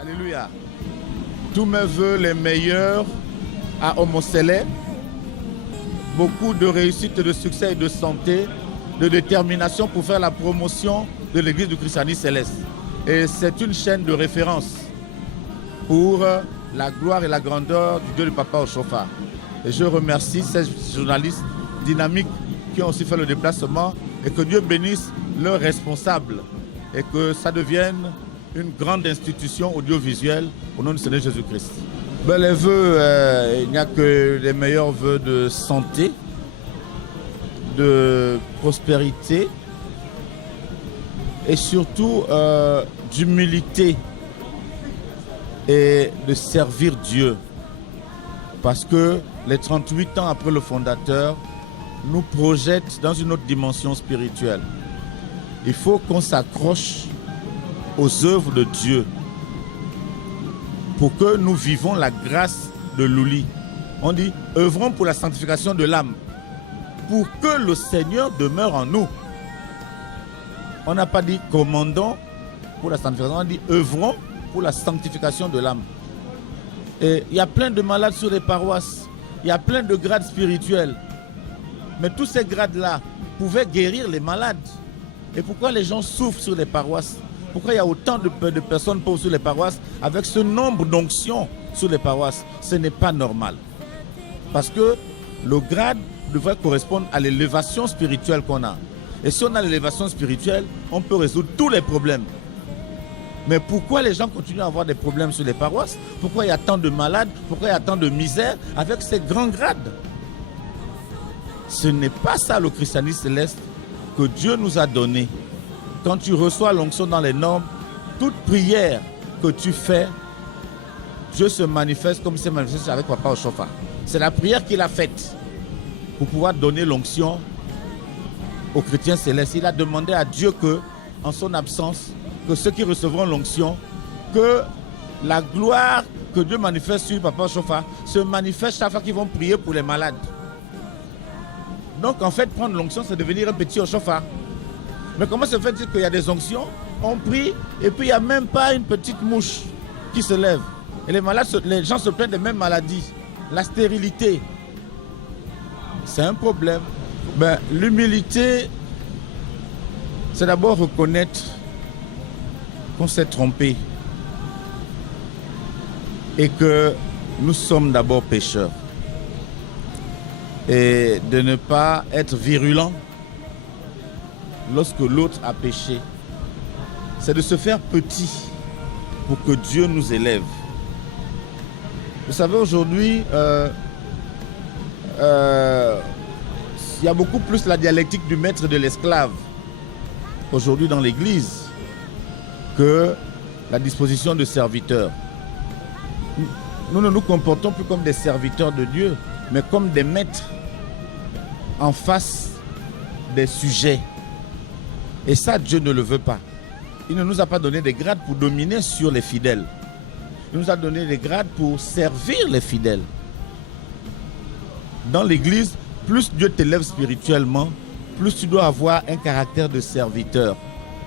Alléluia. Tous mes voeux les meilleurs à Homocélé. Beaucoup de réussite, de succès et de santé, de détermination pour faire la promotion de l'Église du Christianisme Céleste. Et c'est une chaîne de référence pour la gloire et la grandeur du Dieu du Papa au chauffard. Et je remercie ces journalistes dynamiques qui ont aussi fait le déplacement et que Dieu bénisse leurs responsables et que ça devienne une grande institution audiovisuelle au nom du Seigneur Jésus-Christ. Ben, les vœux, il n'y a que les meilleurs vœux de santé, de prospérité et surtout d'humilité et de servir Dieu. Parce que les 38 ans après le fondateur nous projettent dans une autre dimension spirituelle. Il faut qu'on s'accroche aux œuvres de Dieu pour que nous vivons la grâce de l'ouli. On dit, œuvrons pour la sanctification de l'âme, pour que le Seigneur demeure en nous. On n'a pas dit commandons pour la sanctification, on a dit œuvrons pour la sanctification de l'âme. Et il y a plein de malades sur les paroisses, il y a plein de grades spirituels. Mais tous ces grades-là pouvaient guérir les malades. Et pourquoi les gens souffrent sur les paroisses? Pourquoi il y a autant de personnes pauvres sur les paroisses avec ce nombre d'onctions sur les paroisses? Ce n'est pas normal. Parce que le grade devrait correspondre à l'élévation spirituelle qu'on a. Et si on a l'élévation spirituelle, on peut résoudre tous les problèmes. Mais pourquoi les gens continuent à avoir des problèmes sur les paroisses? Pourquoi il y a tant de malades? Pourquoi il y a tant de misère avec ces grands grades? Ce n'est pas ça le christianisme céleste que Dieu nous a donné. Quand tu reçois l'onction dans les normes, toute prière que tu fais, Dieu se manifeste comme il s'est manifesté avec Papa au chauffard. C'est la prière qu'il a faite pour pouvoir donner l'onction aux chrétiens célestes. Il a demandé à Dieu que, en son absence, que ceux qui recevront l'onction, que la gloire que Dieu manifeste sur Papa au chauffard se manifeste chaque fois qu'ils vont prier pour les malades. Donc en fait, prendre l'onction, c'est devenir un petit au chauffard. Mais comment se fait-il qu'il y a des onctions, on prie, et puis il n'y a même pas une petite mouche qui se lève? Et les malades, les gens se plaignent des mêmes maladies. La stérilité, c'est un problème. Ben, l'humilité, c'est d'abord reconnaître qu'on s'est trompé et que nous sommes d'abord pécheurs. Et de ne pas être virulent lorsque l'autre a péché. C'est de se faire petit pour que Dieu nous élève. Vous savez, aujourd'hui, il y a beaucoup plus la dialectique du maître et de l'esclave aujourd'hui dans l'Église que la disposition de serviteurs. Nous ne nous comportons plus comme des serviteurs de Dieu, mais comme des maîtres en face des sujets. Et ça, Dieu ne le veut pas. Il ne nous a pas donné des grades pour dominer sur les fidèles. Il nous a donné des grades pour servir les fidèles. Dans l'Église, plus Dieu t'élève spirituellement, plus tu dois avoir un caractère de serviteur,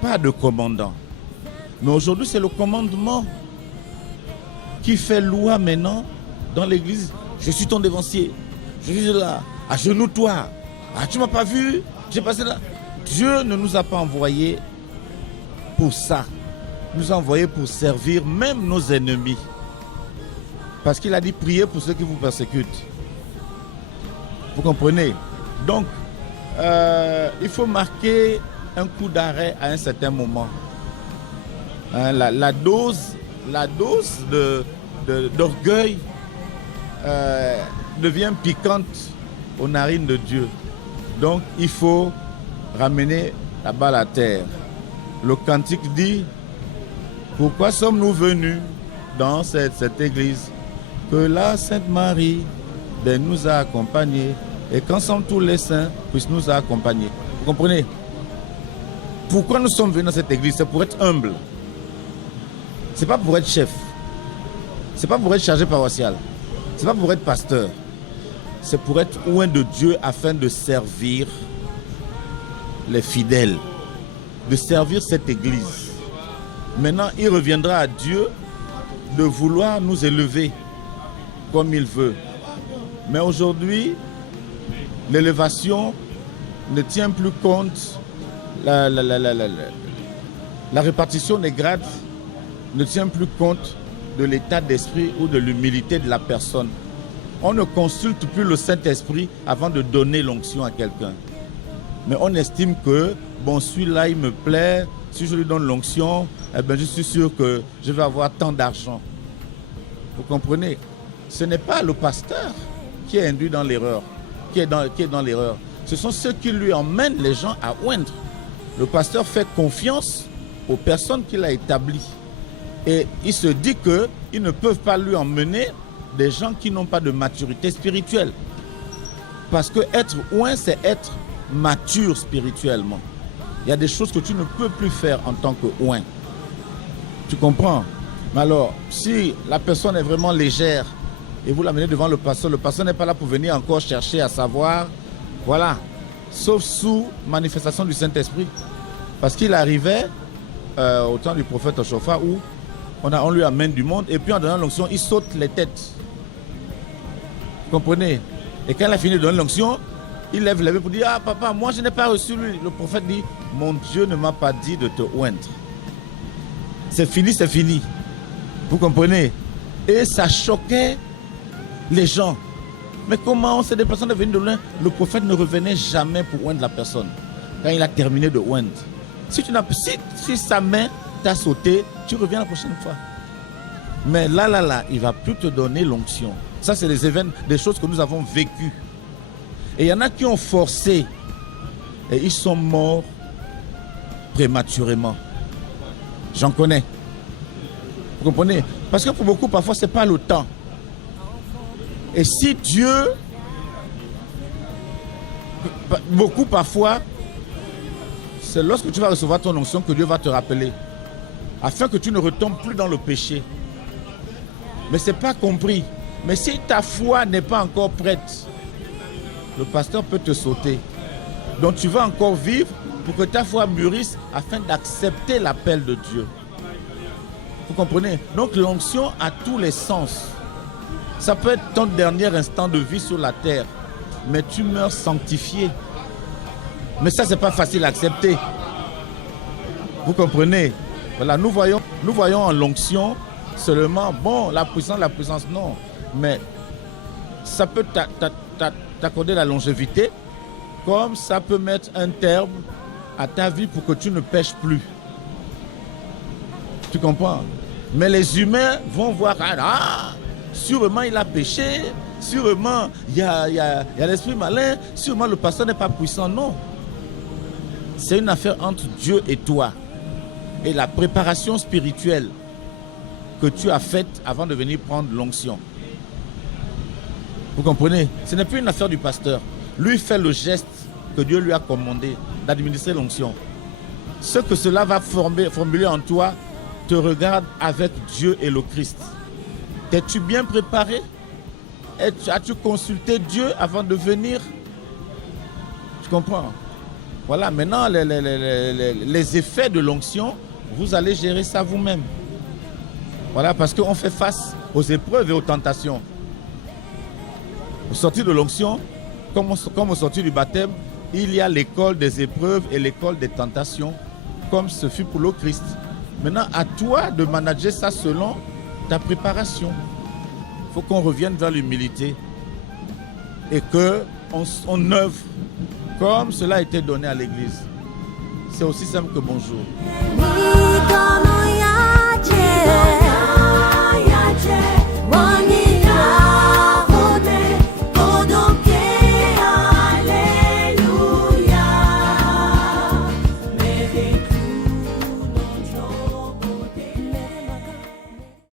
pas de commandant. Mais aujourd'hui, c'est le commandement qui fait loi maintenant dans l'Église. Je suis ton dévancier. Je suis là. Agenouille-toi. Ah, tu ne m'as pas vu? J'ai passé là. Dieu ne nous a pas envoyés pour ça. Il nous a envoyés pour servir même nos ennemis. Parce qu'il a dit priez pour ceux qui vous persécutent. Vous comprenez? Donc, il faut marquer un coup d'arrêt à un certain moment. Hein, la dose d'orgueil devient piquante aux narines de Dieu. Donc, il faut ramener la balle à terre. Le cantique dit, pourquoi sommes-nous venus dans cette église? Que la Sainte Marie nous a accompagnés et qu'ensemble tous les saints puissent nous accompagner. Vous comprenez? Pourquoi nous sommes venus dans cette église? C'est pour être humble. C'est pas pour être chef. C'est pas pour être chargé paroissial. C'est pas pour être pasteur. c'est pour être loin de Dieu afin de servir les fidèles, de servir cette église. Maintenant, il reviendra à Dieu de vouloir nous élever comme il veut. Mais aujourd'hui, l'élévation ne tient plus compte, la répartition des grades ne tient plus compte de l'état d'esprit ou de l'humilité de la personne. On ne consulte plus le Saint-Esprit avant de donner l'onction à quelqu'un. Mais on estime que, bon, celui-là, il me plaît, si je lui donne l'onction, eh bien, je suis sûr que je vais avoir tant d'argent. Vous comprenez? Ce n'est pas le pasteur qui est induit dans l'erreur, qui est dans l'erreur. Ce sont ceux qui lui emmènent les gens à oindre. Le pasteur fait confiance aux personnes qu'il a établies. Et il se dit qu'ils ne peuvent pas lui emmener des gens qui n'ont pas de maturité spirituelle. Parce que être oint, c'est être mature spirituellement. Il y a des choses que tu ne peux plus faire en tant que oint. Tu comprends? Mais alors, si la personne est vraiment légère et vous l'amenez devant le pasteur n'est pas là pour venir encore chercher à savoir, voilà, sauf sous manifestation du Saint-Esprit. Parce qu'il arrivait au temps du prophète Oshofa où on lui amène du monde et puis en donnant l'onction, il saute les têtes. Vous comprenez? Et quand il a fini de donner l'onction, il lève les mains pour dire « Ah papa, moi je n'ai pas reçu lui. » Le prophète dit « Mon Dieu ne m'a pas dit de te oindre. » C'est fini, c'est fini. Vous comprenez? Et ça choquait les gens. Mais comment ces personnes venaient de loin? Le prophète ne revenait jamais pour oindre la personne. Quand il a terminé de oindre. Si sa main t'a sauté, tu reviens la prochaine fois. Mais là, il ne va plus te donner l'onction. Ça, c'est des événements, des choses que nous avons vécues. Et il y en a qui ont forcé. Et ils sont morts prématurément. J'en connais. Vous comprenez? Parce que pour beaucoup, parfois, ce n'est pas le temps. Et si Dieu... Beaucoup, parfois, c'est lorsque tu vas recevoir ton onction que Dieu va te rappeler. Afin que tu ne retombes plus dans le péché. Mais ce n'est pas compris. Mais si ta foi n'est pas encore prête, le pasteur peut te sauter. Donc tu vas encore vivre pour que ta foi mûrisse afin d'accepter l'appel de Dieu. Vous comprenez? Donc l'onction a tous les sens. Ça peut être ton dernier instant de vie sur la terre, mais tu meurs sanctifié. Mais ça, ce n'est pas facile à accepter. Vous comprenez? Voilà, nous voyons en l'onction seulement, bon, la puissance, non. Mais ça peut t'accorder la longévité, comme ça peut mettre un terme à ta vie pour que tu ne pêches plus. Tu comprends? Mais les humains vont voir, sûrement il a péché, sûrement il y a l'esprit malin, sûrement le pasteur n'est pas puissant. Non. C'est une affaire entre Dieu et toi. Et la préparation spirituelle que tu as faite avant de venir prendre l'onction. Vous comprenez? Ce n'est plus une affaire du pasteur. Lui fait le geste que Dieu lui a commandé d'administrer l'onction. Ce que cela va formuler en toi te regarde avec Dieu et le Christ. T'es-tu bien préparé? As-tu consulté Dieu avant de venir? Tu comprends? Voilà, maintenant les effets de l'onction, vous allez gérer ça vous-même. Voilà, parce qu'on fait face aux épreuves et aux tentations. Au sortir de l'onction, comme au sortir du baptême, il y a l'école des épreuves et l'école des tentations, comme ce fut pour le Christ. Maintenant, à toi de manager ça selon ta préparation. Il faut qu'on revienne vers l'humilité et qu'on œuvre comme cela a été donné à l'Église. C'est aussi simple que bonjour.